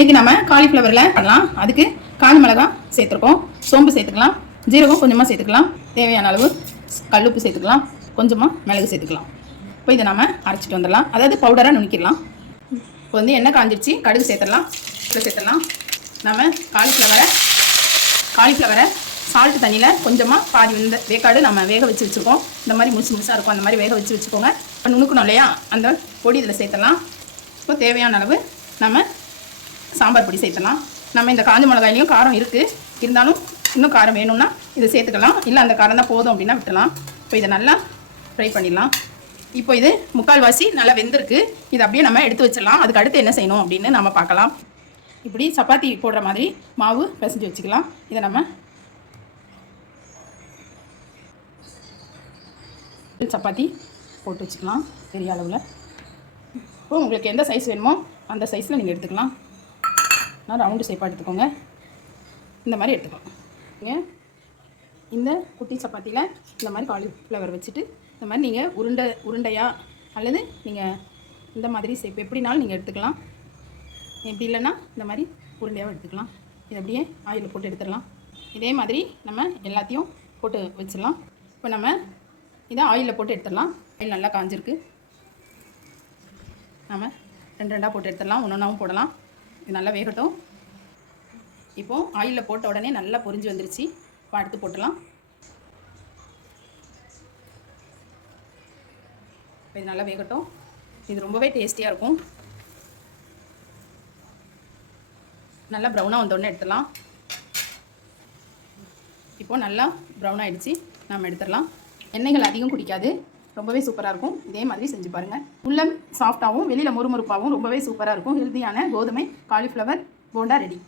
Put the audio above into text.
இன்றைக்கி நம்ம காலிஃப்ளவரில் பண்ணலாம். அதுக்கு காஞ்ச மிளகா சேர்த்துருக்கோம். சோம்பு சேர்த்துக்கலாம். ஜீரகம் கொஞ்சமாக சேர்த்துக்கலாம். தேவையான அளவு கல்லுப்பு சேர்த்துக்கலாம். கொஞ்சமாக மிளகு சேர்த்துக்கலாம். இப்போ இதை நம்ம அரைச்சிட்டு வந்துடலாம். அதாவது பவுடராக நுணுக்கிடலாம். இப்போ வந்து எண்ணெய் காஞ்சிடுச்சு கடுகு சேர்த்துடலாம். இப்போ சேர்த்துடலாம். நம்ம காலிஃப்ளவரை காலிஃப்ளவரை சால்ட் தண்ணியில் கொஞ்சமாக பாதி வெந்த வேக்காடு நம்ம வேக வச்சு வச்சுருக்கோம். இந்த மாதிரி முழுசு முழுசாக இருக்கும். அந்த மாதிரி வேக வச்சு வச்சுக்கோங்க. இப்போ நுணுக்கணும் இல்லையா? அந்த பொடி இதில் சேர்த்துடலாம். இப்போ தேவையான அளவு நம்ம சாம்பார் பொடி சேர்த்துலாம் நம்ம இந்த காஞ்ச மிளகாயிலையும் காரம் இருக்குது இருந்தாலும் இன்னும் காரம் வேணும்னா இதை சேர்த்துக்கலாம். இல்லை அந்த காரம் தான் போதும் அப்படின்னா விட்டுலாம் இப்போ இதை நல்லா ஃப்ரை பண்ணிடலாம். இப்போ இது முக்கால்வாசி நல்லா வெந்திருக்கு. இதை அப்படியே நம்ம எடுத்து வச்சிடலாம். அதுக்கு அடுத்து என்ன செய்யணும் அப்படின்னு நம்ம பார்க்கலாம். இப்படி சப்பாத்தி போடுற மாதிரி மாவு பிசைஞ்சு வச்சுக்கலாம். இதை நம்ம சப்பாத்தி போட்டு வச்சுக்கலாம். பெரிய அளவில். இப்போ உங்களுக்கு எந்த சைஸ் வேணுமோ அந்த சைஸில் நீங்கள் எடுத்துக்கலாம். நான் ரவுண்டு ஷேப்பாக எடுத்துக்கோங்க. இந்த மாதிரி எடுத்துக்கலாம். இந்த குட்டி சப்பாத்தியில் இந்த மாதிரி காலிஃப்ளவர் வச்சுட்டு இந்த மாதிரி நீங்கள் உருண்டை உருண்டையாக அல்லது நீங்கள் இந்த மாதிரி ஷேப் எப்படினாலும் நீங்கள் எடுத்துக்கலாம். எப்படி இல்லைன்னா இந்த மாதிரி உருண்டையாக எடுத்துக்கலாம். இது அப்படியே ஆயிலில் போட்டு எடுத்துடலாம். இதே மாதிரி நம்ம எல்லாத்தையும் போட்டு வச்சிடலாம். இப்போ நம்ம இதை ஆயிலில் போட்டு எடுத்துடலாம். ஆயில் நல்லா காஞ்சிருக்கு. நம்ம ரெண்டு ரெண்டாக போட்டு எடுத்துடலாம். ஒன்று ஒன்றாவும் போடலாம். இது நல்லா வேகட்டும். இப்போது ஆயிலில் போட்ட உடனே நல்லா பொரிஞ்சு வந்துருச்சு. இப்போ அடுத்து போட்டுடலாம். இது நல்லா வேகட்டும். இது ரொம்பவே டேஸ்டியாக இருக்கும். நல்லா ப்ரௌனாக வந்தோடனே எடுத்துடலாம். இப்போது நல்லா ப்ரௌனாகிடுச்சு நம்ம எடுத்துடலாம். எண்ணெய்கள் அதிகம் குடிக்காது. ரொம்பவே சூப்பராக இருக்கும். இதே மாதிரி செஞ்சு பாருங்கள் உள்ளம் சாஃப்டாகவும் வெளியில் முறுமுறுப்பாகவும் ரொம்பவே சூப்பராக இருக்கும். ஹெல்த்தியான கோதுமை காலிஃப்ளவர் போண்டா ரெடி